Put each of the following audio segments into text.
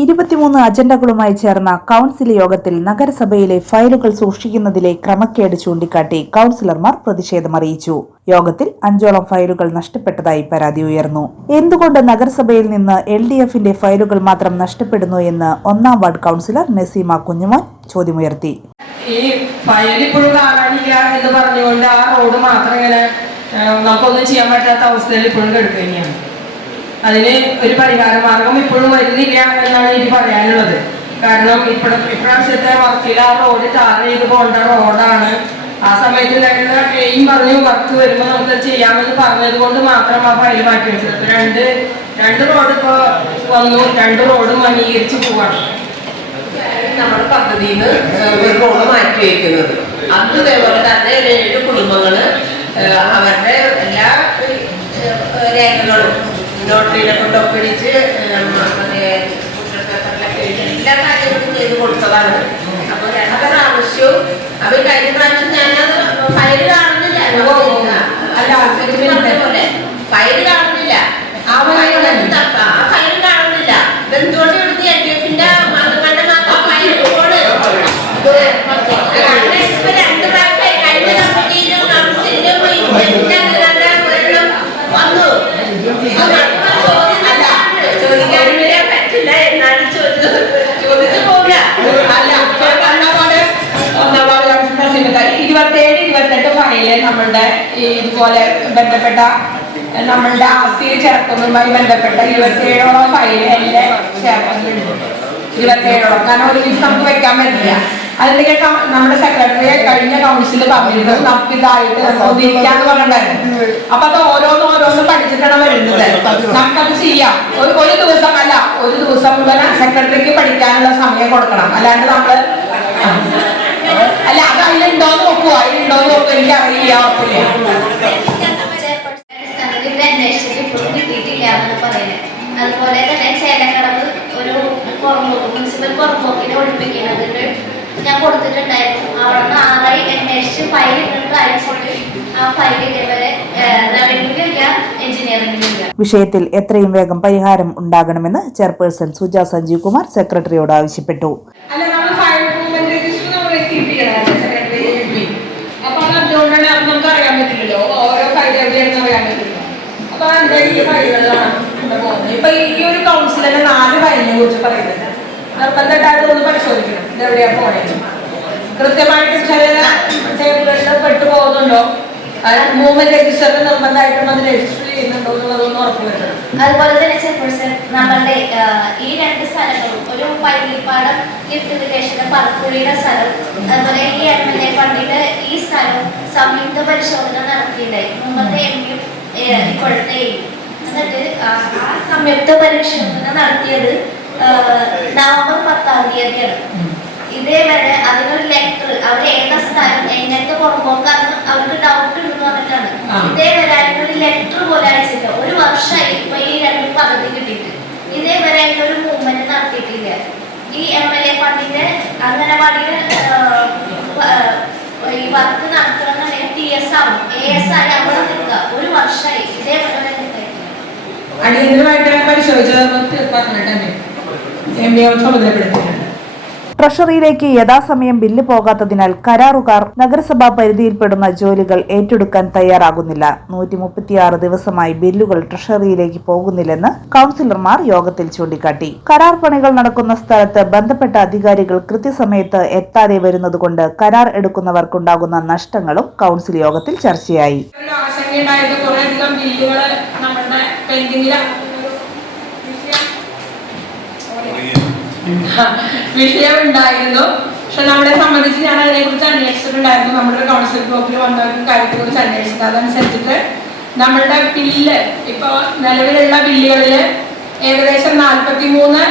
ഇരുപത്തിമൂന്ന് അജണ്ടകളുമായി ചേർന്ന കൗൺസിൽ യോഗത്തിൽ നഗരസഭയിലെ ഫയലുകൾ സൂക്ഷിക്കുന്നതിലെ ക്രമക്കേട് ചൂണ്ടിക്കാട്ടി കൌൺസിലർമാർ പ്രതിഷേധമറിയിച്ചു. യോഗത്തിൽ അഞ്ചോളം ഫയലുകൾ നഷ്ടപ്പെട്ടതായി പരാതി ഉയർന്നു. എന്തുകൊണ്ട് നഗരസഭയിൽ നിന്ന് എൽ ഡി എഫിന്റെ ഫയലുകൾ മാത്രം നഷ്ടപ്പെടുന്നു എന്ന് ഒന്നാം വാർഡ് കൗൺസിലർ നസീമ കുഞ്ഞുമോൻ ചോദ്യമുയർത്തി. ഈ ഫയൽ കാണാനില്ല എന്ന് പറഞ്ഞുകൊണ്ട് ആ റോഡ് മാത്രം നമുക്കൊന്നും ചെയ്യാൻ പറ്റാത്ത അവസ്ഥയിൽ ഇപ്പോഴും കിടക്കുക തന്നെയാണ് അതിന് ഒരു പരിഹാര മാർഗം ഇപ്പോഴും വരുന്നില്ല എന്നാണ് എനിക്ക് പറയാനുള്ളത്. കാരണം ഇപ്പോഴും ഇപ്രാവശ്യത്തെ വർക്കിൽ ആ റോഡ് ടാർ ചെയ്ത് പോകേണ്ട റോഡാണ് ആ സമയത്ത് ഉണ്ടായിരുന്ന ട്രെയിൻ പറഞ്ഞു വർക്ക് വരുമ്പോൾ നമുക്ക് ചെയ്യാമെന്ന് പറഞ്ഞത് കൊണ്ട് മാത്രം ആ ഫയൽ മാറ്റി വെച്ചത്. രണ്ട് രണ്ട് റോഡ് ഇപ്പൊ വന്നു. രണ്ട് റോഡും അംഗീകരിച്ച് പോവാണ്. നമ്മുടെ പദ്ധതിയിൽ നിന്ന് ഒരു മാറ്റി വയ്ക്കുന്നത് അന്ന് ഇതേപോലെ തന്നെ ഏഴ് കുടുംബങ്ങൾ അവരുടെ നോട്ടറിയിലൊക്കെ കൊണ്ട് ഒപ്പിടിച്ച് ഏഹ് മറ്റേ എല്ലാ കാര്യങ്ങളും ചെയ്ത് കൊടുത്തതാണ്. അപ്പൊ രണ്ടര ആവശ്യവും. അപ്പൊ കഴിഞ്ഞ പ്രാവശ്യം ഞാനത് ഫയൽ കാണുന്നില്ല. അല്ല പോലെ ഫയൽ കാണുന്നില്ല. ആ ഫയൽ ആ നമ്മളുടെ ആസ്തി ചേർക്കുന്നതുമായി ബന്ധപ്പെട്ട ഇരുപത്തിയേഴോളം ഫയൽ എന്റെ ചേർക്കുന്നുണ്ട്. ഇരുപത്തിയേഴോളം. കാരണം ഒരു ദിവസം നമുക്ക് വെക്കാൻ പറ്റില്ല. അതിലേക്ക് നമ്മുടെ സെക്രട്ടറി കഴിഞ്ഞ കൗൺസിൽ പറഞ്ഞിരുന്നു നമുക്ക് ഇതായിട്ട് ഒന്നിരിക്കാന്ന് പറഞ്ഞിട്ടുണ്ടായിരുന്നു. അപ്പൊ അത് ഓരോന്ന് ഓരോന്ന് പഠിച്ചിട്ടാണ് വരുന്നത്. നമുക്കത് ചെയ്യാം. ഒരു ഒരു ദിവസം അല്ല ഒരു ദിവസം മുതൽ സെക്രട്ടറിക്ക് പഠിക്കാനുള്ള സമയം കൊടുക്കണം. അല്ലാണ്ട് നമ്മൾ അല്ല അത് അതിലുണ്ടോന്ന് നോക്കുവോ? അതിലുണ്ടോന്ന് നോക്കുക എനിക്ക് അറിയില്ല ഉറപ്പില്ല ഇവിടെ അന്വേഷിച്ചിട്ട് ഇപ്പോഴും എന്നാണ് പറയുന്നത് അതുപോലെ തന്നെ ചേലക്കടവ് ഒരു പുറമ്പോക്ക് മുനിസിപ്പൽ പുറമ്പോക്കിനെ ഒഴിപ്പിക്കുന്നതിന് ഞാൻ കൊടുത്തിട്ടുണ്ടായിരുന്നു. അവിടെ നിന്ന് ആറായി അന്വേഷിച്ച് ഫയൽ ഇട്ടിട്ട് അയച്ചോണ്ട് ആ ഫയൽ ഇതേപോലെ വിഷയത്തിൽ എത്രയും വേഗം പരിഹാരം ഉണ്ടാകണമെന്ന് ചെയർപേഴ്സൺ സുജാ സഞ്ജീവ് കുമാർ സെക്രട്ടറിയോട് ആവശ്യപ്പെട്ടു. അല്ല നമ്മൾ ഫയൽ മൂവ്മെന്റ് രജിസ്റ്റർ നമ്മൾ എത്തിയിട്ടില്ല സെക്രട്ടറി അപ്പൊ അത് അതുകൊണ്ടാണ് അത് നമുക്ക് അറിയാൻ പറ്റില്ലല്ലോ ഓരോ ഫയൽ എവിടെയാണെന്ന് അറിയാൻ പറ്റില്ല അപ്പൊ അതെന്താ ഈ പോകുന്നത്. ഇപ്പൊ ഈ ഒരു കൗൺസിലിന്റെ നാല് ഫയലിനെ കുറിച്ച് പറയുന്നുണ്ട്. നിർബന്ധമായിട്ട് ഒന്ന് പരിശോധിക്കണം. ഇതെവിടെയാ പോണേ? കൃത്യമായിട്ട് ചില ടേബിളുകളിൽ പെട്ടു പോകുന്നുണ്ടോ? മൂവ്മെന്റ് രജിസ്റ്ററിൽ നിർബന്ധമായിട്ടും അത് രജിസ്റ്റർ ചെയ്യുന്നുണ്ടോ എന്നുള്ളതൊന്ന് ഉറപ്പ് വരുത്തണം. അതുപോലെ തന്നെ ചെയർപേഴ്സൺ നമ്മളുടെ ഈ രണ്ട് സ്ഥലങ്ങളും ഒരു പൈലിപ്പാടം ഗിഫ്റ്റ് റിലേഷന്റെ പറക്കുഴിയുടെ സ്ഥലം അതുപോലെ ഈ എം എൽ എ ഫണ്ടിന്റെ ഈ സ്ഥലവും സംയുക്ത പരിശോധന നടത്തിയിട്ടുണ്ടായി മുമ്പത്തെ എം യു എന്നിട്ട് ആ സമയത്തെ സംയുക്ത പരിശോധന നടത്തിയത് നവംബർ പത്താം തീയതിയാണ്. ഇതേവരെ അതിനൊരു ലെറ്റർ അവർ ഏതാ സ്ഥലം എങ്ങനത്തെ പുറമ്പോക്കാന്ന് അവർക്ക് ഡൗട്ട് ഉണ്ടെന്ന് പറഞ്ഞിട്ടാണ്. ഇതേവരെ അതിനൊരു ലെറ്റർ പോലെ അയച്ചില്ല. ഒരു വർഷമായി ഇപ്പൊ ഈ രണ്ട് പദ്ധതി കിട്ടിയിട്ട്. ഇതേവരെ അതിനൊരു മൂവ്മെന്റ് നടത്തിയിട്ടില്ല. ഈ എം എൽ എ ഫണ്ടിന്റെ അംഗനവാടിയുടെ ഈ വർക്ക് നടത്തണമെന്നുണ്ടെങ്കിൽ ടി എസ് ആവും. എ എസ് ആയി അവിടെ നിൽക്കുക. ഒരു വർഷമായി നിൽക്കായിട്ടില്ല അടിയന്തരമായിട്ടാണ് പരിശോധിച്ചത് പറഞ്ഞിട്ടുണ്ട് എം ബി ചുമതലപ്പെടുത്തിയിട്ടുണ്ട് ട്രഷറിയിലേക്ക് യഥാസമയം ബില്ല് പോകാത്തതിനാൽ കരാറുകാർ നഗരസഭാ പരിധിയിൽപ്പെടുന്ന ജോലികൾ ഏറ്റെടുക്കാൻ തയ്യാറാകുന്നില്ല. നൂറ്റി മുപ്പത്തിയാറ് ദിവസമായി ബില്ലുകൾ ട്രഷറിയിലേക്ക് പോകുന്നില്ലെന്ന് കൌൺസിലർമാർ യോഗത്തിൽ ചൂണ്ടിക്കാട്ടി. കരാർ പണികൾ നടക്കുന്ന സ്ഥലത്ത് ബന്ധപ്പെട്ട അധികാരികൾ കൃത്യസമയത്ത് എത്താതെ വരുന്നതുകൊണ്ട് കരാർ എടുക്കുന്നവർക്കുണ്ടാകുന്ന നഷ്ടങ്ങളും കൌൺസിൽ യോഗത്തിൽ ചർച്ചയായി ഒരു ആശങ്കയുണ്ടായത് കുറേയധികം ബില്ലുകൾ നമ്മുടെ വിഷയം ഉണ്ടായിരുന്നു പക്ഷെ നമ്മളെ സംബന്ധിച്ച് ഞാൻ അതിനെക്കുറിച്ച് അന്വേഷിച്ചിട്ടുണ്ടായിരുന്നു. നമ്മുടെ കൗൺസിൽ ബ്ലോക്കിൽ വന്ന കാര്യത്തെ കുറിച്ച് അന്വേഷിച്ചത്. അതനുസരിച്ചിട്ട് നമ്മളുടെ ബില്ല് ഇപ്പൊ നിലവിലുള്ള ബില്ലുകളിൽ ഏകദേശം നാൽപ്പത്തി മൂന്ന്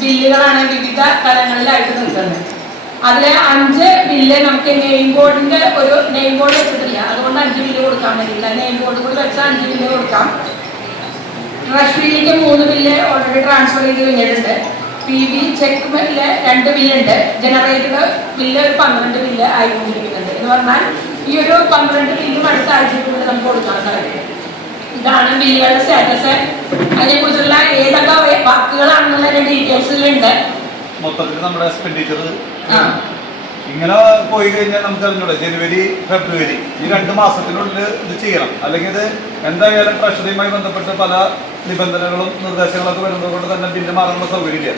ബില്ലുകളാണ് വിവിധ തലങ്ങളിലായിട്ട് നിൽക്കുന്നത്. അതിലെ അഞ്ച് ബില്ല് നമുക്ക് നെയിം ബോർഡിന്റെ ഒരു നെയിം ബോർഡ് വെച്ചിട്ടില്ല. അതുകൊണ്ട് അഞ്ച് ബില്ല് കൊടുക്കാൻ പറ്റില്ല. നെയിം ബോർഡ് കൂടി വെച്ചാൽ അഞ്ച് ബില്ല് കൊടുക്കാം. ട്രഷറിയിലേക്ക് മൂന്ന് ബില്ല് ഓൾറെഡി ട്രാൻസ്ഫർ ചെയ്ത് കഴിഞ്ഞിട്ടുണ്ട്. പി ബി ചെക്ക് ബില്ല് രണ്ട് ബില്ലുണ്ട്. ജനറേറ്റഡ് ബില്ല് ഒരു പന്ത്രണ്ട് ബില്ല് ആയിക്കൊണ്ടിരിക്കുന്നുണ്ട്. എന്ന് പറഞ്ഞാൽ ഈ ഒരു പന്ത്രണ്ട് ബില്ലും അടുത്ത ആഴ്ചയ്ക്കുള്ളിൽ നമുക്ക് കൊടുക്കാൻ സാധിക്കും ഇതാണ് ബില്ലുകളുടെ സ്റ്റാറ്റസ് അതിനെക്കുറിച്ചുള്ള ഏതൊക്കെ വർക്കുകളാണെന്നുള്ള ഡീറ്റെയിൽസ് ഇതിലുണ്ട് മൊത്തത്തിൽ നമ്മുടെ എക്സ്പെൻഡിച്ചർ. ഇങ്ങനെ പോയി കഴിഞ്ഞാൽ നമുക്ക് അറിഞ്ഞൂടെ ജനുവരി ഫെബ്രുവരി. ഈ രണ്ട് മാസത്തിനുള്ളിൽ ഇത് ചെയ്യണം. അല്ലെങ്കിൽ ഇത് എന്തായാലും ട്രഷറിയുമായി ബന്ധപ്പെട്ട് പല നിബന്ധനകളും നിർദ്ദേശങ്ങളൊക്കെ വരുന്നത് കൊണ്ട് തന്നെ ബില്ല് മാറാനുള്ള സൗകര്യമില്ല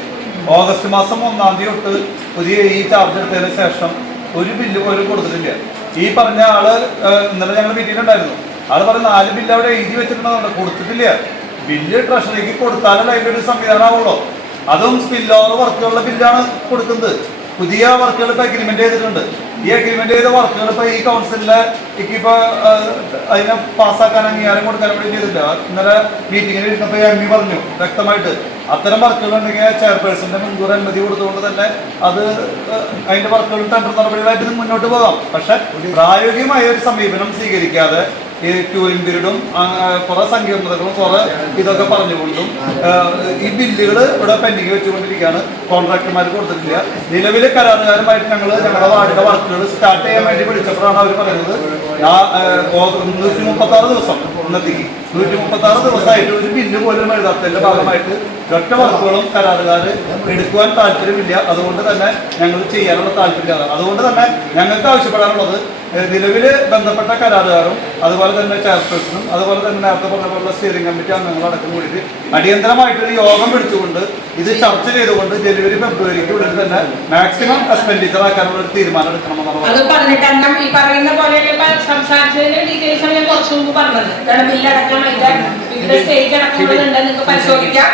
ഓഗസ്റ്റ് മാസം ഒന്നാം തീയതി തൊട്ട് പുതിയ ഈ ചാർജ് എടുത്തതിന് ശേഷം ഒരു ബില്ല് പോലും കൊടുത്തിട്ടില്ല. ഈ പറഞ്ഞ ആൾ ഇന്നലെ ഞങ്ങൾ വീട്ടിലുണ്ടായിരുന്നു ആൾ പറഞ്ഞ നാല് ബില്ല് അവിടെ എഴുതി വെച്ചിട്ടുണ്ടെന്നുണ്ട്. കൊടുത്തിട്ടില്ല. ബില്ല് ട്രഷറിക്ക് കൊടുത്താലല്ല അതിന്റെ ഒരു സംവിധാനം സംവിധാനമാവുള്ളൂ അതും സ്പിൽ ഓവർ വർക്കുകളുടെ ബില്ലാണ് കൊടുക്കുന്നത്. പുതിയ വർക്കുകൾ ഇപ്പൊ അഗ്രിമെന്റ് ചെയ്തിട്ടുണ്ട്. ഈ അഗ്രിമെന്റ് ചെയ്ത വർക്കുകൾ ഇപ്പൊ ഈ കൗൺസിലിലെ ഇപ്പൊ അതിനെ പാസ്സാക്കാൻ അംഗീകാരം കൊടുക്കാൻ വേണ്ടി ചെയ്തില്ല ഇന്നലെ മീറ്റിംഗിൽ ഇരുന്നപ്പോ എം പി പറഞ്ഞു വ്യക്തമായിട്ട്. അത്തരം വർക്കുകൾ ഉണ്ടെങ്കിൽ ചെയർപേഴ്സന്റെ മുൻകൂർ അനുമതി കൊടുത്തുകൊണ്ട് തന്നെ അത് അതിന്റെ വർക്കുകൾ ടെൻഡർ നടപടികളായിട്ട് മുന്നോട്ട് പോകാം. പക്ഷെ പ്രായോഗികമായ ഒരു സമീപനം സ്വീകരിക്കാതെ ഈ ക്യൂരിംഗ് പീരീഡും കുറെ സങ്കീർണതകളും കുറെ ഇതൊക്കെ പറഞ്ഞുകൊണ്ടും ഈ ബില്ലുകൾ ഇവിടെ പെൻഡിങ് വെച്ചുകൊണ്ടിരിക്കുകയാണ്. കോൺട്രാക്ടർമാർ കൊടുത്തിട്ടില്ല. നിലവിലെ കരാറുകാരുമായിട്ട് ഞങ്ങൾ ഞങ്ങളുടെ വാർഡിന്റെ വർക്കുകൾ സ്റ്റാർട്ട് ചെയ്യാൻ വേണ്ടി വിളിച്ചപ്പോഴാണ് അവർ പറയുന്നത് നൂറ്റി മുപ്പത്തി ആറ് ദിവസം ഇന്നത്തേക്ക് നൂറ്റി മുപ്പത്തി ആറ് ദിവസമായിട്ട് ഒരു ബില്ല് പോലും എഴുതാത്തതിന്റെ ഭാഗമായിട്ട് ഒറ്റ വർക്കുകളും കരാറുകാർ എടുക്കുവാൻ താല്പര്യമില്ല. അതുകൊണ്ട് തന്നെ ഞങ്ങൾ ചെയ്യാനുള്ള താല്പര്യമില്ല. അതുകൊണ്ട് തന്നെ ഞങ്ങൾക്ക് ആവശ്യപ്പെടാനുള്ളത് നിലവിൽ ബന്ധപ്പെട്ട കരാറുകാരും അതുപോലെ തന്നെ ചെയർപേഴ്സണും അതുപോലെ തന്നെ നേരത്തെ പറഞ്ഞ പോലുള്ള സ്റ്റിയറിംഗ് കമ്മിറ്റി അംഗങ്ങളടക്കം കൂടിയിട്ട് അടിയന്തരമായിട്ടൊരു യോഗം വിളിച്ചുകൊണ്ട് ഇത് ചർച്ച ചെയ്തുകൊണ്ട് ജനുവരി ഫെബ്രുവരിക്ക് ഉള്ളിൽ തന്നെ. മാക്സിമം എക്സ്പെൻഡിച്ചർ ആക്കാനുള്ള ഒരു തീരുമാനം എടുക്കണമെന്നാണ് അത് പതിനെട്ടെണ്ണം ഈ പറയുന്ന പോലെയുള്ള സംസാരിച്ചതിന്റെ ഡീറ്റെയിൽസ് ഞാൻ കുറച്ച് മുമ്പ് പറഞ്ഞത്. കാരണം ബില്ലടക്കം വിവിധ സ്റ്റേജ് അടക്കമുണ്ട് നിങ്ങൾക്ക് പരിശോധിക്കാം.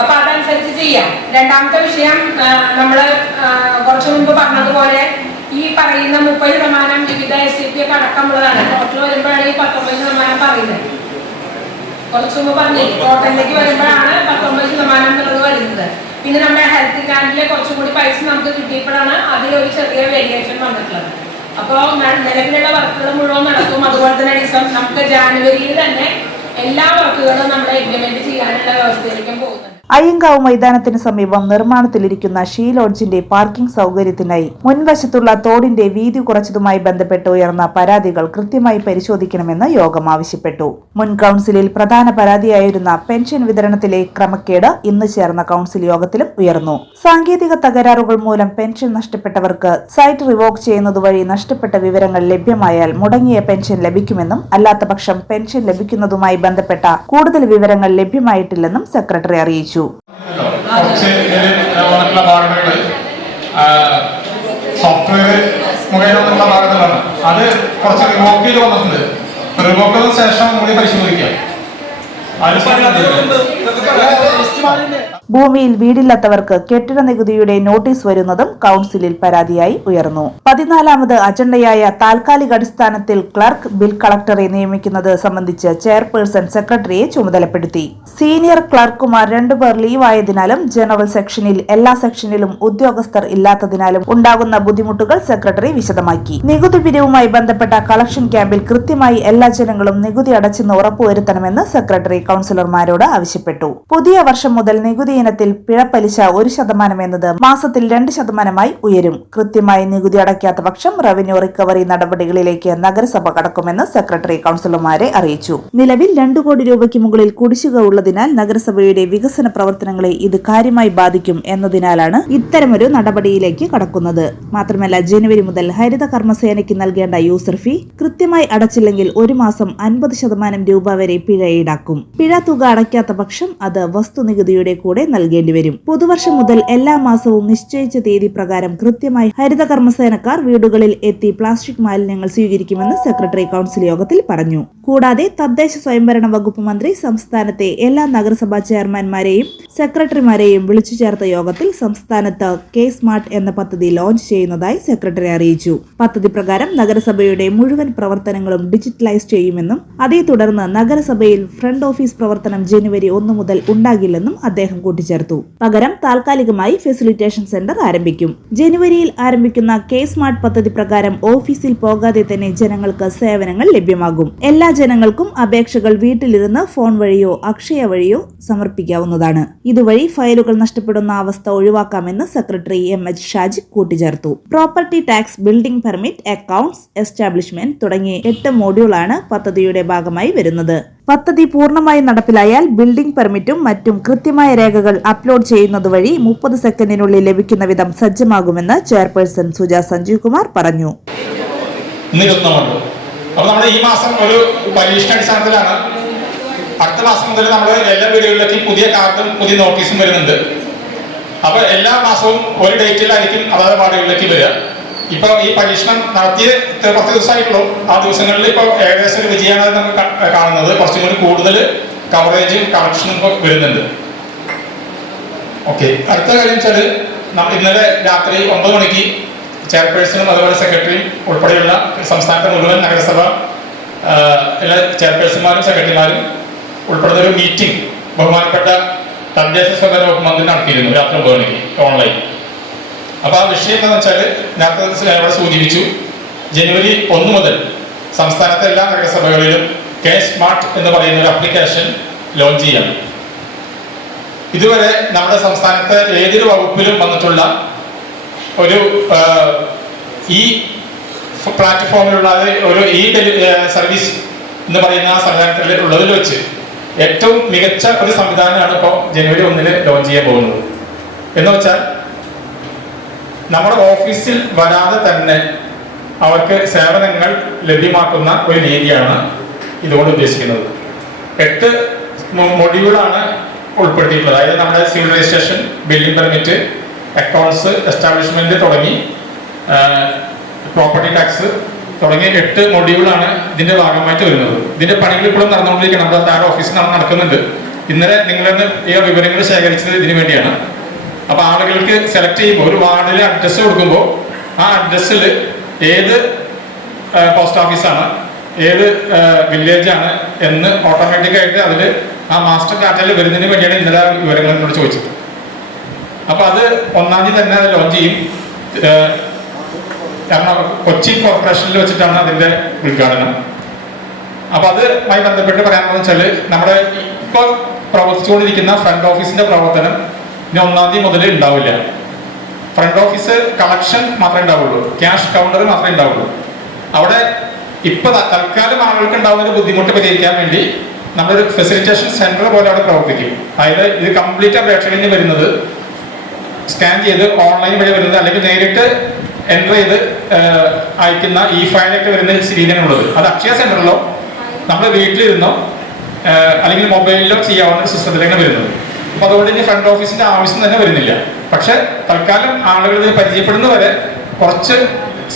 അപ്പൊ അതനുസരിച്ച് ചെയ്യാം. രണ്ടാമത്തെ വിഷയം ആ, കുറച്ച് മുമ്പ് പറഞ്ഞതുപോലെ ഈ പറയുന്ന മുപ്പത് ശതമാനം വിവിധ എസ് സി പി ഒക്കെ അടക്കമുള്ളതാണ്. ടോട്ടൽ വരുമ്പോഴാണ് ഈ പത്തൊമ്പത് ശതമാനം പറയുന്നത്. കുറച്ചു മുമ്പ് പറഞ്ഞേ ടോട്ടലിലേക്ക് വരുമ്പോഴാണ് പത്തൊമ്പത് ശതമാനം എന്നുള്ളത് വരുന്നത്. പിന്നെ നമ്മുടെ ഹെൽത്ത് ഗ്രാൻഡിലെ കുറച്ചും കൂടി പൈസ നമുക്ക് കിട്ടിയപ്പോഴാണ് അതിലൊരു ചെറിയ വേരിയേഷൻ വന്നിട്ടുള്ളത്. അപ്പോൾ നിലവിലുള്ള വർക്കുകൾ മുഴുവൻ നടക്കും. അതുപോലെ തന്നെ ഡിസംബർ നമുക്ക് ജാനുവരിയിൽ തന്നെ എല്ലാ വർക്കുകളും നമ്മൾ ഇംപ്ലിമെന്റ് ചെയ്യാനുള്ള വ്യവസ്ഥയിലേക്കും അയ്യങ്കാവ് മൈതാനത്തിന് സമീപം നിർമ്മാണത്തിലിരിക്കുന്ന ഷീ ലോഡ്ജിന്റെ പാർക്കിംഗ് സൗകര്യത്തിനായി മുൻവശത്തുള്ള തോടിന്റെ വീതി കുറച്ചതുമായി ബന്ധപ്പെട്ട് ഉയർന്ന പരാതികൾ കൃത്യമായി പരിശോധിക്കണമെന്ന് യോഗം ആവശ്യപ്പെട്ടു. മുൻ കൌൺസിലിൽ പ്രധാന പരാതിയായിരുന്ന പെൻഷൻ വിതരണത്തിലെ ക്രമക്കേട് ഇന്ന് ചേർന്ന കൌൺസിൽ യോഗത്തിലും ഉയർന്നു. സാങ്കേതിക തകരാറുകൾ മൂലം പെൻഷൻ നഷ്ടപ്പെട്ടവർക്ക് സൈറ്റ് റിവോക്ക് ചെയ്യുന്നതുവഴി നഷ്ടപ്പെട്ട വിവരങ്ങൾ ലഭ്യമായാൽ മുടങ്ങിയ പെൻഷൻ ലഭിക്കുമെന്നും അല്ലാത്തപക്ഷം പെൻഷൻ ലഭിക്കുന്നതുമായി ബന്ധപ്പെട്ട കൂടുതൽ വിവരങ്ങൾ ലഭ്യമായിട്ടില്ലെന്നും സെക്രട്ടറി അറിയിച്ചു. കുറച്ച് വന്നിട്ടുള്ള ഭാഗങ്ങൾ സോഫ്റ്റ്വെയർ അത് കുറച്ച് റിവോക്ക് ചെയ്ത് വന്നിട്ടുണ്ട്. റിവോക്ക് ചെയ്തതിനു ശേഷം കൂടി പരിശോധിക്കാം. അത്. ഭൂമിയിൽ വീടില്ലാത്തവർക്ക് കെട്ടിട നികുതിയുടെ നോട്ടീസ് വരുന്നതും കൌൺസിലിൽ പരാതിയായി ഉയർന്നു. പതിനാലാമത് അജണ്ടയായ താൽക്കാലിക അടിസ്ഥാനത്തിൽ ക്ലർക്ക് ബിൽ കളക്ടറെ നിയമിക്കുന്നത് സംബന്ധിച്ച് ചെയർപേഴ്സൺ സെക്രട്ടറിയെ ചുമതലപ്പെടുത്തി. സീനിയർ ക്ലർക്കുമാർ രണ്ടുപേർ ലീവായതിനാലും ജനറൽ സെക്ഷനിൽ എല്ലാ സെക്ഷനിലും ഉദ്യോഗസ്ഥർ ഇല്ലാത്തതിനാലും ഉണ്ടാകുന്ന ബുദ്ധിമുട്ടുകൾ സെക്രട്ടറി വിശദമാക്കി. നികുതി പിരിവുമായി ബന്ധപ്പെട്ട കളക്ഷൻ ക്യാമ്പിൽ കൃത്യമായി എല്ലാ ജനങ്ങളും നികുതി അടച്ചെന്ന് ഉറപ്പുവരുത്തണമെന്ന് സെക്രട്ടറി കൌൺസിലർമാരോട് ആവശ്യപ്പെട്ടു. പുതിയ വർഷം മുതൽ നികുതി ഇനത്തിൽ പിഴപ്പലിശ ഒരു ശതമാനം എന്നത് മാസത്തിൽ രണ്ട് ശതമാനമായി ഉയരും. കൃത്യമായി നികുതി അടയ്ക്കാത്ത പക്ഷം റവന്യൂ റിക്കവറി നടപടികളിലേക്ക് നഗരസഭ കടക്കുമെന്ന് സെക്രട്ടറി കൌൺസിലർമാരെ അറിയിച്ചു. നിലവിൽ രണ്ടു കോടി രൂപയ്ക്ക് മുകളിൽ കുടിശ്ശിക ഉള്ളതിനാൽ നഗരസഭയുടെ വികസന പ്രവർത്തനങ്ങളെ ഇത് കാര്യമായി ബാധിക്കും എന്നതിനാലാണ് ഇത്തരമൊരു നടപടിയിലേക്ക് കടക്കുന്നത്. മാത്രമല്ല ജനുവരി മുതൽ ഹരിത കർമ്മസേനയ്ക്ക് നൽകേണ്ട യൂസർ ഫീ കൃത്യമായി അടച്ചില്ലെങ്കിൽ ഒരു മാസം അൻപത് ശതമാനം രൂപ വരെ പിഴ ഈടാക്കും. പിഴ തുക അടയ്ക്കാത്ത പക്ഷം അത് വസ്തുനികുതിയുടെ കൂടെ നൽകേണ്ടി വരും. പുതുവർഷം മുതൽ എല്ലാ മാസവും നിശ്ചയിച്ച തീയതി പ്രകാരം കൃത്യമായി ഹരിത കർമ്മസേനക്കാർ വീടുകളിൽ എത്തി പ്ലാസ്റ്റിക് മാലിന്യങ്ങൾ സ്വീകരിക്കുമെന്ന് സെക്രട്ടറി കൌൺസിൽ യോഗത്തിൽ പറഞ്ഞു. കൂടാതെ തദ്ദേശ സ്വയംഭരണ വകുപ്പ് മന്ത്രി സംസ്ഥാനത്തെ എല്ലാ നഗരസഭാ ചെയർമാൻമാരെയും സെക്രട്ടറിമാരെയും വിളിച്ചു ചേർത്ത യോഗത്തിൽ സംസ്ഥാനത്ത് കെ സ്മാർട്ട് എന്ന പദ്ധതി ലോഞ്ച് ചെയ്യുന്നതായി സെക്രട്ടറി അറിയിച്ചു. പദ്ധതി പ്രകാരം നഗരസഭയുടെ മുഴുവൻ പ്രവർത്തനങ്ങളും ഡിജിറ്റലൈസ് ചെയ്യുമെന്നും അതേ തുടർന്ന് നഗരസഭയിൽ ഫ്രണ്ട് ഓഫീസ് പ്രവർത്തനം ജനുവരി ഒന്ന് മുതൽ ഉണ്ടാകില്ലെന്നും അദ്ദേഹം കൂട്ടിച്ചേർത്തു. പകരം താൽക്കാലികമായി ഫെസിലിറ്റേഷൻ സെന്റർ ആരംഭിക്കും. ജനുവരിയിൽ ആരംഭിക്കുന്ന കെ സ്മാർട്ട് പദ്ധതി പ്രകാരം ഓഫീസിൽ പോകാതെ തന്നെ ജനങ്ങൾക്ക് സേവനങ്ങൾ ലഭ്യമാകും. എല്ലാ ജനങ്ങൾക്കും അപേക്ഷകൾ വീട്ടിലിരുന്ന് ഫോൺ വഴിയോ അക്ഷയ വഴിയോ സമർപ്പിക്കാവുന്നതാണ്. ഇതുവഴി ഫയലുകൾ നഷ്ടപ്പെടുന്ന അവസ്ഥ ഒഴിവാക്കാമെന്ന് സെക്രട്ടറി എം എച്ച് ഷാജി കൂട്ടിച്ചേർത്തു. Property tax building permit accounts establishment തുടങ്ങിയ എട്ട് മോഡ്യൂളാണ് പദ്ധതിയുടെ ഭാഗമായി വരുന്നത്. പദ്ധതി പൂർണമായി നടപ്പിലായാൽ ബിൽഡിംഗ് പെർമിറ്റും മറ്റും കൃത്യമായ രേഖകൾ അപ്ലോഡ് ചെയ്യുന്നതുവഴി മുപ്പത് സെക്കൻഡിനുള്ളിൽ ലഭിക്കുന്ന വിധം സജ്ജമാകുമെന്ന് ചെയർപേഴ്സൺ സുജ സഞ്ജീവ് കുമാർ പറഞ്ഞു. ഇന്ന് ഇരുപത്തൊന്നുണ്ട് അപ്പൊ നമ്മൾ ഈ മാസം ഒരു പരീക്ഷണാടിസ്ഥാനത്തിലാണ് അടുത്ത മാസം മുതൽ നമ്മൾ എല്ലാ വീടുകളിലേക്കും പുതിയ കാർഡും പുതിയ നോട്ടീസും വരുന്നുണ്ട്. അപ്പൊ എല്ലാ മാസവും ഒരു ഡേറ്റിലായിരിക്കും അതാത് വാർഡുകളിലേക്ക് വരിക. ഇപ്പൊ ഈ പരീക്ഷണം നടത്തിയ പത്ത് ദിവസമായിട്ടുള്ളൂ. ആ ദിവസങ്ങളിൽ ഇപ്പൊ ഏകദേശം ഒരു വിജയമാണ് നമുക്ക് കാണുന്നത്. കുറച്ചും കൂടി കൂടുതൽ കവറേജും കണക്ഷനും ഇപ്പൊ വരുന്നുണ്ട്. ഓക്കെ അടുത്ത കാര്യം വെച്ചാൽ ഇന്നലെ രാത്രി ഒമ്പത് മണിക്ക് ചെയർപേഴ്സണും അതുപോലെ സെക്രട്ടറിയും ഉൾപ്പെടെയുള്ള സംസ്ഥാനത്തെ മുഴുവൻ നഗരസഭ എല്ലാ ചെയർപേഴ്സൺമാരും സെക്രട്ടറിമാരും ഉൾപ്പെടുന്ന ഒരു മീറ്റിംഗ് ബഹുമാനപ്പെട്ട തദ്ദേശ സ്വയംഭരണ വകുപ്പ് മന്ത്രി നടത്തിയിരുന്നു രാത്രി ഒമ്പത് മണിക്ക് ഓൺലൈൻ അപ്പൊ ആ വിഷയം എന്താണെന്ന് വെച്ചാൽ നേരത്തെ ഇവിടെ സൂചിപ്പിച്ചു. ജനുവരി ഒന്ന് മുതൽ സംസ്ഥാനത്തെ എല്ലാ നഗരസഭകളിലും കെ സ്മാർട്ട് എന്ന് പറയുന്ന ഒരു അപ്ലിക്കേഷൻ ലോഞ്ച് ചെയ്യണം. ഇതുവരെ നമ്മുടെ സംസ്ഥാനത്ത് ഏതൊരു വകുപ്പിലും വന്നിട്ടുള്ള ഒരു ഈ പ്ലാറ്റ്ഫോമിലുള്ള ഒരു ഇ സർവീസ് എന്ന് പറയുന്ന ആ സംവിധാനത്തിൽ ഉള്ളതിൽ വെച്ച് ഏറ്റവും മികച്ച ഒരു സംവിധാനമാണ് ഇപ്പോൾ ജനുവരി ഒന്നിന് ലോഞ്ച് ചെയ്യാൻ പോകുന്നത്. എന്ന് വെച്ചാൽ നമ്മുടെ ഓഫീസിൽ വരാതെ തന്നെ അവർക്ക് സേവനങ്ങൾ ലഭ്യമാക്കുന്ന ഒരു രീതിയാണ് ഇതുകൊണ്ട് ഉദ്ദേശിക്കുന്നത്. എട്ട് മൊഡ്യൂളാണ് ഉൾപ്പെടുത്തിയിട്ടുള്ളത്. അതായത് നമ്മുടെ civil registration billing permit accounts establishment തുടങ്ങി പ്രോപ്പർട്ടി ടാക്സ് തുടങ്ങിയ എട്ട് മൊഡ്യൂളാണ് ഇതിന്റെ ഭാഗമായിട്ട് വരുന്നത്. ഇതിന്റെ പണികൾ ഇപ്പോഴും നടന്നുകൊണ്ടിരിക്കണം നമ്മുടെ താഴെ ഓഫീസിൽ നട- നടക്കുന്നുണ്ട്. ഇന്നലെ നിങ്ങളെന്ന് ഈ വിവരങ്ങൾ ശേഖരിച്ചത് ഇതിനു വേണ്ടിയാണ്. അപ്പൊ ആളുകൾക്ക് സെലക്ട് ചെയ്യുമ്പോൾ ഒരു വാർഡിൽ അഡ്രസ്സ് കൊടുക്കുമ്പോൾ ആ അഡ്രസ്സിൽ ഏത് പോസ്റ്റ് ഓഫീസാണ് ഏത് വില്ലേജാണ് എന്ന് ഓട്ടോമാറ്റിക് ആയിട്ട് അതിൽ ആ മാസ്റ്റർ ഡാറ്റയിൽ വരുന്നതിന് വേണ്ടിയാണ് ഇന്നലെ വിവരങ്ങൾ എന്നോട് ചോദിച്ചത്. അപ്പൊ അത് ഒന്നാം തീയതി തന്നെ അത് ലോഞ്ച് ചെയ്യും. കാരണം കൊച്ചി കോർപ്പറേഷനിൽ വെച്ചിട്ടാണ് അതിന്റെ ഉദ്ഘാടനം. അപ്പൊ അതുമായി ബന്ധപ്പെട്ട് പറയാനുള്ളത് വെച്ചാൽ നമ്മുടെ ഇപ്പൊ പ്രവർത്തിച്ചുകൊണ്ടിരിക്കുന്ന ഫ്രണ്ട് ഓഫീസിന്റെ പ്രവർത്തനം ഇനി ഒന്നാം തീയതി മുതൽ ഉണ്ടാവില്ല ഫ്രണ്ട് ഓഫീസ് കളക്ഷൻ മാത്രമേ ഉണ്ടാവുള്ളൂ ക്യാഷ് കൗണ്ടർ മാത്രമേ ഉണ്ടാവുള്ളൂ അവിടെ ഇപ്പൊ തൽക്കാലം ആളുകൾക്ക് ഉണ്ടാവുന്ന ബുദ്ധിമുട്ട് പരിഹരിക്കാൻ വേണ്ടി നമ്മളൊരു ഫെസിലിറ്റേഷൻ സെന്റർ പോലെ അവിടെ പ്രവർത്തിക്കും. അതായത് ഇത് കംപ്ലീറ്റ് അപേക്ഷകളിൽ വരുന്നത് സ്കാൻ ചെയ്ത് ഓൺലൈൻ വഴി വരുന്നത് അല്ലെങ്കിൽ നേരിട്ട് എന്റർ ചെയ്ത് അയക്കുന്ന ഇ ഫയലൊക്കെ വരുന്ന സ്ക്രീനുള്ളത് അത് അക്ഷയ സെന്ററിലോ നമ്മുടെ വീട്ടിലിരുന്നോ അല്ലെങ്കിൽ മൊബൈലിലോ ചെയ്യാവുന്ന സിസ്റ്റത്തിലാണ് വരുന്നത്. അപ്പൊ അതുകൊണ്ട് ഇനി ഫ്രണ്ട് ഓഫീസിന്റെ ആവശ്യം തന്നെ വരുന്നില്ല. പക്ഷെ തൽക്കാലം ആളുകൾ ഇത് പരിചയപ്പെടുന്നവരെ കുറച്ച്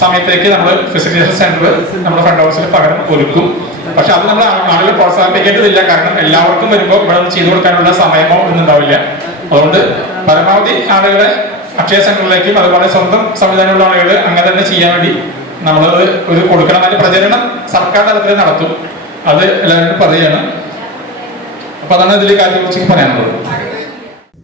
സമയത്തേക്ക് നമ്മൾ ഫെസിലിറ്റേഷൻ സെന്റർ നമ്മുടെ ഫ്രണ്ട് ഓഫീസിൽ പകരം ഒരുക്കും. പക്ഷെ അത് നമ്മൾ ആളുകൾ പ്രോത്സാഹിപ്പിക്കേണ്ടതില്ല. കാരണം എല്ലാവർക്കും വരുമ്പോൾ ഇവിടെ ചെയ്തു കൊടുക്കാനുള്ള സമയമോ ഒന്നും ഉണ്ടാവില്ല. അതുകൊണ്ട് പരമാവധി ആളുകളെ അക്ഷയ സെന്ററിലേക്കും അതുപോലെ സ്വന്തം സംവിധാനമുള്ള ആളുകൾ അങ്ങനെ തന്നെ ചെയ്യാൻ വേണ്ടി നമ്മൾ ഒരു കൊടുക്കണം. അതിന്റെ പ്രചരണം സർക്കാർ തലത്തിൽ നടത്തും. അത് എല്ലാവരും പറയുകയാണ് അപ്പൊ അതാണ് ഇതിലെ കാര്യത്തെ കുറിച്ച് പറയാനുള്ളത്.